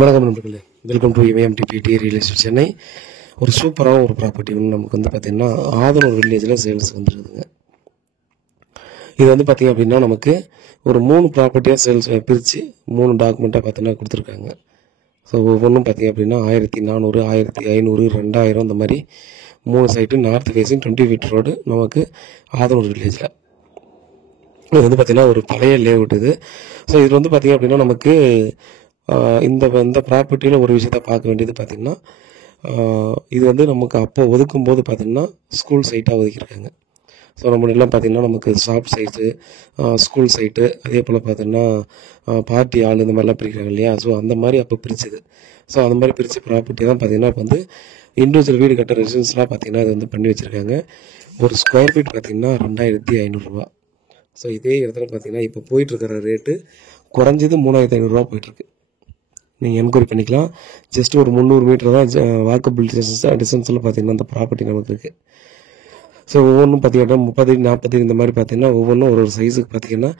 வணக்கம் நண்பர்களே, welcome to MMTPT real estate Chennai. ஒரு சூப்பரான ஒரு ப்ராப்பர்ட்டி ஒன்று நமக்கு பார்த்திங்கன்னா ஆதனூர் வில்லேஜில் சேல்ஸ் வந்துருக்குதுங்க. இது பார்த்திங்க அப்படின்னா நமக்கு ஒரு 3 ப்ராப்பர்ட்டியாக சேல்ஸ் பிரித்து 3 டாக்குமெண்ட்டாக பார்த்தீங்கன்னா கொடுத்துருக்காங்க. ஸோ ஒவ்வொன்றும் பார்த்திங்க அப்படின்னா 1400, 1500, 2000 இந்த மாதிரி 3 site north facing 20 feet road நமக்கு ஆதனூர் வில்லேஜில். இது பார்த்திங்கன்னா ஒரு பழைய லேஅவுட் இது. ஸோ இது பார்த்திங்க அப்படின்னா நமக்கு இந்த ப்ராப்பர்ட்டியில் ஒரு விஷயத்த பார்க்க வேண்டியது பார்த்திங்கன்னா, இது நமக்கு அப்போ ஒதுக்கும் போது பார்த்திங்கன்னா ஸ்கூல் சைட்டாக ஒதுக்கியிருக்காங்க. ஸோ நம்மளெல்லாம் பார்த்திங்கன்னா நமக்கு ஷாப் சைட்டு, ஸ்கூல் சைட்டு, அதே போல் பார்த்திங்கன்னா பார்ட்டி ஹால் இந்த மாதிரிலாம் பிரிக்கிறாங்க இல்லையா. ஸோ அந்த மாதிரி அப்போ பிரிச்சுது. ஸோ அந்த மாதிரி பிரித்த ப்ராப்பர்ட்டி தான் பார்த்திங்கன்னா இப்போ இண்டிவிஜுவல் வீடு கட்ட ரெசிடென்ஸ்லாம் பார்த்திங்கன்னா அது பண்ணி வச்சுருக்காங்க. ஒரு ஸ்கொயர் ஃபீட் பார்த்திங்கன்னா 2500 ரூபா. ஸோ இதே இடத்துல பார்த்திங்கன்னா இப்போ போயிட்டுருக்கிற ரேட்டு குறைஞ்சது 3500 போயிட்டுருக்கு. நீங்கள் என்கொயரி பண்ணிக்கலாம். ஜஸ்ட் ஒரு 300 மீட்டர் தான் வாக்கபிள் டிஸ்டன்ஸில் பார்த்திங்கன்னா அந்த ப்ராப்பர்ட்டி நமக்கு இருக்குது. ஸோ ஒவ்வொன்றும் பார்த்திங்கன்னா 30, 40 இந்த மாதிரி பார்த்திங்கன்னா ஒவ்வொன்றும் ஒரு சைஸுக்கு பார்த்திங்கன்னா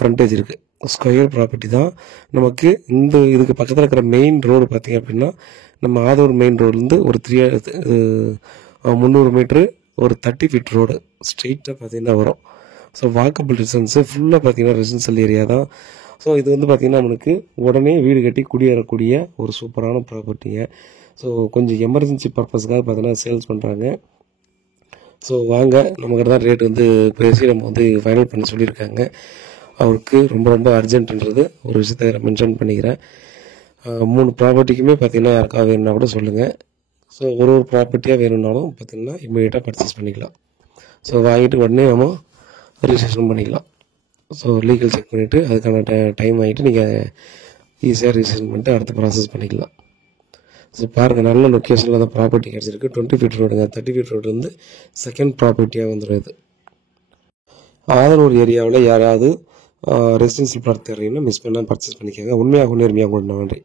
ஃப்ரண்டேஜ் இருக்குது. ஸ்கொயர் ப்ராப்பர்ட்டி தான் நமக்கு. இதுக்கு பக்கத்தில் இருக்கிற மெயின் ரோடு பார்த்திங்க அப்படின்னா நம்ம ஆதூர் மெயின் ரோட்லேருந்து ஒரு 300 மீட்ரு ஒரு 30 ஃபீட் ரோடு ஸ்ட்ரெயிட்டாக பார்த்திங்கன்னா வரும். ஸோ வாக்கபிள் டிஸ்டன்ஸு ஃபுல்லாக பார்த்திங்கன்னா ரெசிடென்ஷியல் ஏரியா தான். ஸோ இது பார்த்திங்கன்னா நம்மளுக்கு உடனே வீடு கட்டி குடியேறக்கூடிய ஒரு சூப்பரான ப்ராப்பர்ட்டிங்க. ஸோ கொஞ்சம் எமர்ஜென்சி பர்பஸ்க்காக பார்த்திங்கன்னா சேல்ஸ் பண்ணுறாங்க. ஸோ வாங்க, நம்மக்கிட்ட தான் ரேட் பேசி நம்ம ஃபைனல் பண்ண சொல்லியிருக்காங்க. அவருக்கு ரொம்ப ரொம்ப அர்ஜென்ட்ன்றது ஒரு விஷயத்த மென்ஷன் பண்ணிக்கிறேன். 3 ப்ராப்பர்ட்டிக்குமே பார்த்திங்கன்னா யாருக்காக வேணும்னா கூட சொல்லுங்கள். ஸோ ஒரு ப்ராப்பர்ட்டியாக வேணும்னாலும் பார்த்திங்கன்னா இமீடியட்டாக பர்ச்சேஸ் பண்ணிக்கலாம். ஸோ வாங்கிட்டு உடனே நம்ம ரிஜிஸ்ட்ரேஷன் பண்ணிக்கலாம். ஸோ லீகல் செக் பண்ணிவிட்டு அதுக்கான டைம் ஆகிட்டு நீங்கள் ஈஸியாக ரிஜிஸ்ட்ரேஷன் பண்ணிட்டு அடுத்த ப்ராசஸ் பண்ணிக்கலாம். ஸோ பாருங்கள், நல்ல லொக்கேஷனில் அந்த ப்ராப்பர்ட்டி கிடச்சிருக்கு. 20 ஃபீட் ரோடுங்க. 30 ஃபீட் ரோடு செகண்ட் ப்ராப்பர்ட்டியாக வந்துடும். இது ஆதனூர் ஏரியாவில் யாராவது ரெசிடென்ஷியல் ப்ளாட் தேடுறீங்கன்னா மிஸ் பண்ணால் பர்ச்சேஸ் பண்ணிக்கோங்க. உண்மையாக நேர்மையாக கூட நன்றி.